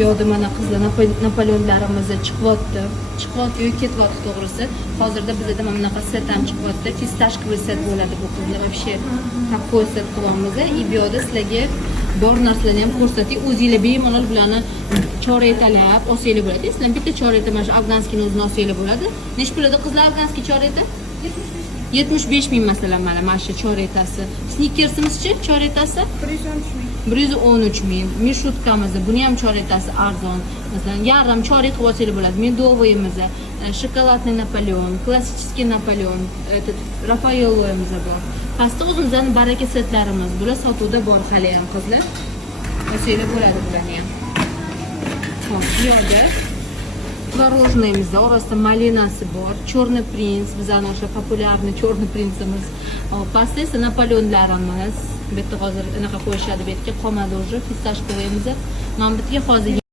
bu yerda mana qizlar Napoleonlarimiz chiqyapti. Yo'q ketyapti to'g'risi. Hozirda bizda mana bunaqa set ham chiqyapti. Fistashkoviy set bo'ladi bu qizlar. Вообще такой set qilamiz. И bu yerda sizlarga bor narsalarni ham ko'rsatdik. O'zingizlar bemalol bularni choretalab olsanglar bo'ladi. Sizlar bitta choreta mana shu afganskini o'zini olsanglar bo'ladi. Nech pulda qizlar afganskiy choreta? 75 ming masalan mana shu choretasi. Snickers'imizchi choretasi? 113 ming. Mishutkamizda buni ham choretasi arzon. Masalan, yarim choret qilib olsanglar bo'ladi. Medoviyimiz, shokoladный Napoleon, klassический Napoleon, Rafaelo'miz bor. Pastda o'zimizning baraka setlarimiz. Bular sotuvda bor hali ham qizlar. Olsanglar bo'ladi bularni ham. Xo'p, bu yerda tvorожныйimizda orasida malinasi bor, Черный принц, bizning o'sha populyarniy Черный prinsimiz. Pastda esa Napoleonlarimiz. Bu yerda hozir anaqa qo'yishadi, bu yerga qolmadi уже fistashkoyimiz. Mana bu yerga hozir